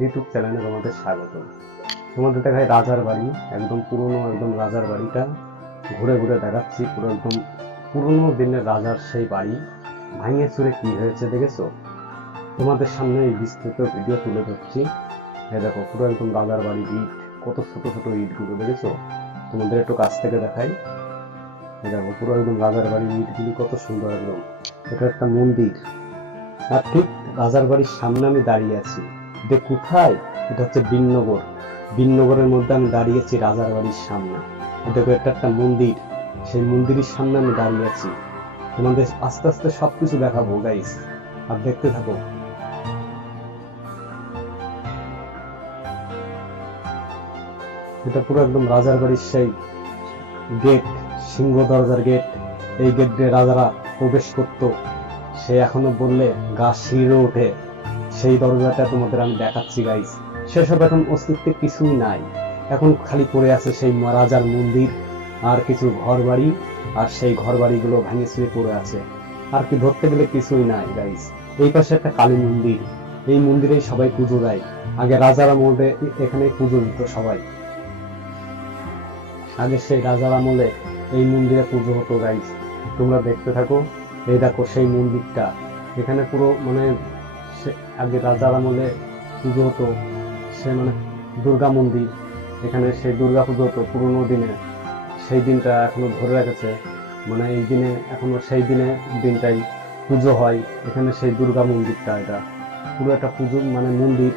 YouTube চ্যানেলে তোমাদের স্বাগত। তোমাদের দেখায় রাজার বাড়ি, একদম পুরনো, একদম রাজার বাড়িটা ঘুরে ঘুরে দেখাচ্ছি। পুরো একদম পুরনো দিনের রাজার সেই বাড়ি ভাঙে চুরে কি হয়েছে দেখেছো? তোমাদের সামনে এই বিস্তৃত ভিডিও তুলে ধরছি। এই দেখো, পুরো একদম রাজার বাড়ি, ইট, কত ছোট ছোট ইটগুলো দেখেছো? তোমাদের একটু কাছ থেকে দেখাই। এই দেখো, পুরো একদম রাজার বাড়ির ইটগুলি কত সুন্দর একদম। এটা একটা মন্দির, আর ঠিক রাজার বাড়ির সামনে আমি দাঁড়িয়ে আছি। দেখ কোথায়? এটা হচ্ছে বিননগর। বিননগরের মধ্যে আমি দাঁড়িয়েছি রাজার বাড়ির সামনে। দেখো, এটা একটা মন্দির, সেই মন্দিরের সামনে আমি দাঁড়িয়ে আছি। তোমাদের আস্তে আস্তে সবকিছু দেখাবো গাইস, আর দেখতে থাকো। এটা পুরো একদম রাজার বাড়ির সেই গেট, সিংহ দরজার গেট। এই গেট দিয়ে রাজারা প্রবেশ করতো। সে এখনো বললে গা শিরে ওঠে। সেই দরজাটা তোমাদের আমি দেখাচ্ছি গাইস। সেসব এখন অস্তিত্বে কিছুই নাই, এখন খালি পড়ে আছে সেই রাজার মন্দির আর কিছু ঘর বাড়ি, আর সেই ঘর বাড়িগুলো ভেঙে ছুঁড়ে পড়ে আছে। আর কি ধরতে গেলে কিছুই নাই গাইস। এই পাশে একটা কালী মন্দির, এই মন্দিরেই সবাই পুজো দেয়। আগে রাজার আমলে এখানে পুজো দিত সবাই। আগে সেই রাজার আমলে এই মন্দিরে পুজো হতো গাইস। তোমরা দেখতে থাকো। এই দেখো সেই মন্দিরটা, এখানে পুরো মানে আগে রাজার আমলে পুজো হতো। সে মানে দুর্গা মন্দির, এখানে সেই দুর্গা পুজো হতো পুরোনো দিনে। সেই দিনটা এখনো ধরে রেখেছে, মানে এই দিনে এখনো সেই দিনে দিনটাই পুজো হয় এখানে। সেই দুর্গা মন্দিরটা, এটা পুরো একটা পুজো মানে মন্দির।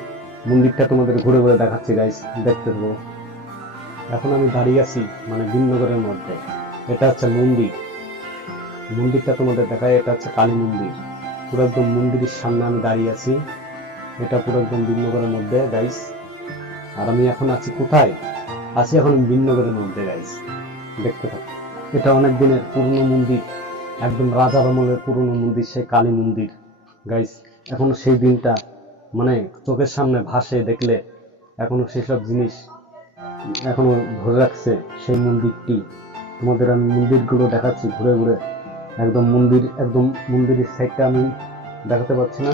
মন্দিরটা তোমাদের ঘুরে ঘুরে দেখাচ্ছি গাইস, দেখতে থাকো। এখন আমি দাঁড়িয়ে আছি মানে বিননগরের মধ্যে। এটা হচ্ছে মন্দির, মন্দিরটা তোমাদের দেখায়। এটা হচ্ছে কালী মন্দির। পুরো একদম মন্দিরের সামনে আমি দাঁড়িয়ে আছি। এটা পুরো একদম বিননগরের মধ্যে গাইস। আর আমি এখন আছি কোথায়? আছি এখন বিননগরের মধ্যে গাইস, দেখতে থাকো। এটা অনেক দিনের পুরনো মন্দির, একদম রাজার আমলের পুরনো মন্দির, সেই কালী মন্দির গাইস। এখনো সেই দিনটা মানে চোখের সামনে ভাসে, দেখলে এখনো সেসব জিনিস এখনো ধরে রাখছে সেই মন্দিরটি। তোমাদের আমি মন্দিরগুলো দেখাচ্ছি ঘুরে ঘুরে। একদম মন্দির, একদম মন্দিরের সাইডটা আমি দেখাতে পারছি না,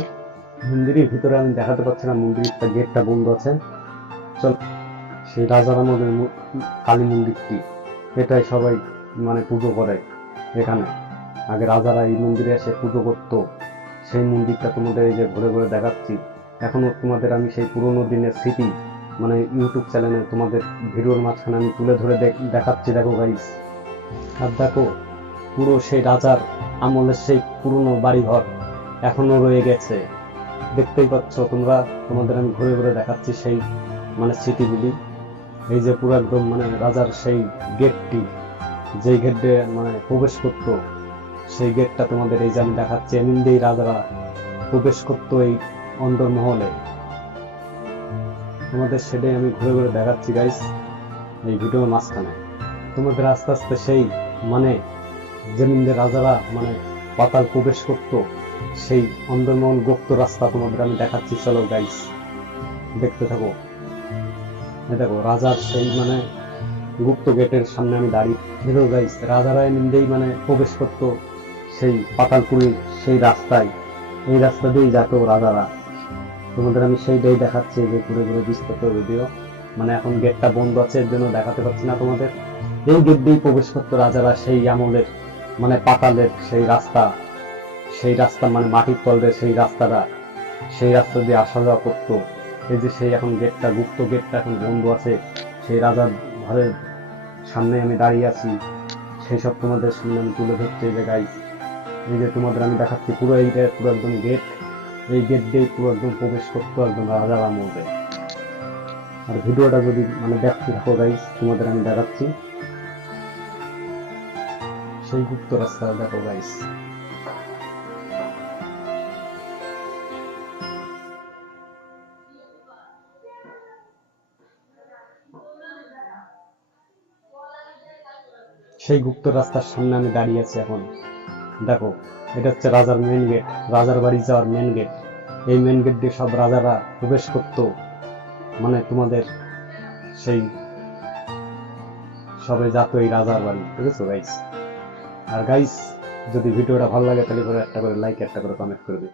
মন্দিরের ভিতরে আমি দেখাতে পারছি না, মন্দিরটা গেটটা বন্ধ আছে। চল, সেই রাজার আমলের কালী মন্দিরটি, এটাই সবাই মানে পুজো করে এখানে। আগে রাজারা এই মন্দিরে এসে পুজো করতো। সেই মন্দিরটা তোমাদের এই যে ঘুরে ঘুরে দেখাচ্ছি। এখনো তোমাদের আমি সেই পুরোনো দিনের স্মৃতি মানে ইউটিউব চ্যানেলে তোমাদের ভিডিওর মাঝখানে আমি তুলে ধরে দেখাচ্ছি। দেখো গাইস, আর দেখো পুরো সেই রাজার আমলের সেই পুরনো বাড়িঘর এখনো রয়ে গেছে, দেখতেই পাচ্ছ তোমরা। তোমাদের আমি ঘুরে ঘুরে দেখাচ্ছি সেই মানে স্মৃতিগুলি। এই যে পুরো একদম মানে রাজার সেই গেটটি, যেই গেট দিয়ে মানে প্রবেশ করতো, সেই গেটটা তোমাদের এই যে আমি দেখাচ্ছি। এমন দিয়েই রাজারা প্রবেশ করতো এই অন্দরমহলে। তোমাদের সেটাই আমি ঘুরে ঘুরে দেখাচ্ছি গাইস এই ভিডিওর মাঝখানে। তোমাদের আস্তে আস্তে সেই মানে জমিনদের রাজারা মানে পাতাল প্রবেশ করতো, সেই অন্দরমহল গুপ্ত রাস্তা তোমাদের আমি দেখাচ্ছি। চলো গাইস, দেখতে থাকো। দেখো রাজার সেই মানে গুপ্ত গেটের সামনে আমি দাঁড়িয়ে। দেখো গাইস, রাজারা এমনিতেই মানে প্রবেশ করতো সেই পাতালপুরীর সেই রাস্তায়, এই রাস্তা দিয়েই যেত রাজারা। তোমাদের আমি সেইটাই দেখাচ্ছি যে ঘুরে ঘুরে বিস্তৃত ভিডিও। মানে এখন গেটটা বন্ধ আছে, এর জন্য দেখাতে পারছি না তোমাদের। এই গেট দিয়েই প্রবেশ করতো রাজারা সেই আমলের মানে পাতালের সেই রাস্তা, সেই রাস্তা মানে মাটির তলদের সেই রাস্তাটা, সেই রাস্তা দিয়ে আসা যাওয়া করতো। এই যে সেই এখন গেটটা, গুপ্ত গেটটা এখন বন্ধ আছে। সেই রাজার ঘরের সামনে আমি দাঁড়িয়ে আছি, সেই সব তোমাদের সামনে আমি তুলে ধরছি। এই যে গাইস, এই যে তোমাদের আমি দেখাচ্ছি পুরো এইটা পুরো একদম গেট। এই গেট দিয়ে পুরো একদম প্রবেশ করতো একদম রাজার আমলে। আর ভিডিওটা যদি মানে দেখতে থাকো গাইস, তোমাদের আমি দেখাচ্ছি সেই গুপ্ত রাস্তা। দেখো গাইস, সেই গুপ্ত রাস্তার সামনে আমি দাঁড়িয়ে আছি এখন। দেখো, এটা হচ্ছে রাজার মেন গেট, রাজার বাড়ি যাওয়ার মেন গেট। এই মেন গেট দিয়ে সব রাজারা প্রবেশ করতো মানে তোমাদের সেই সবাই যাতো এই রাজার বাড়ি, বুঝেছো গাইস? আর গাইস, যদি ভিডিওটা ভালো লাগে তাহলে করে একটা করে লাইক, একটা করে কমেন্ট করবে।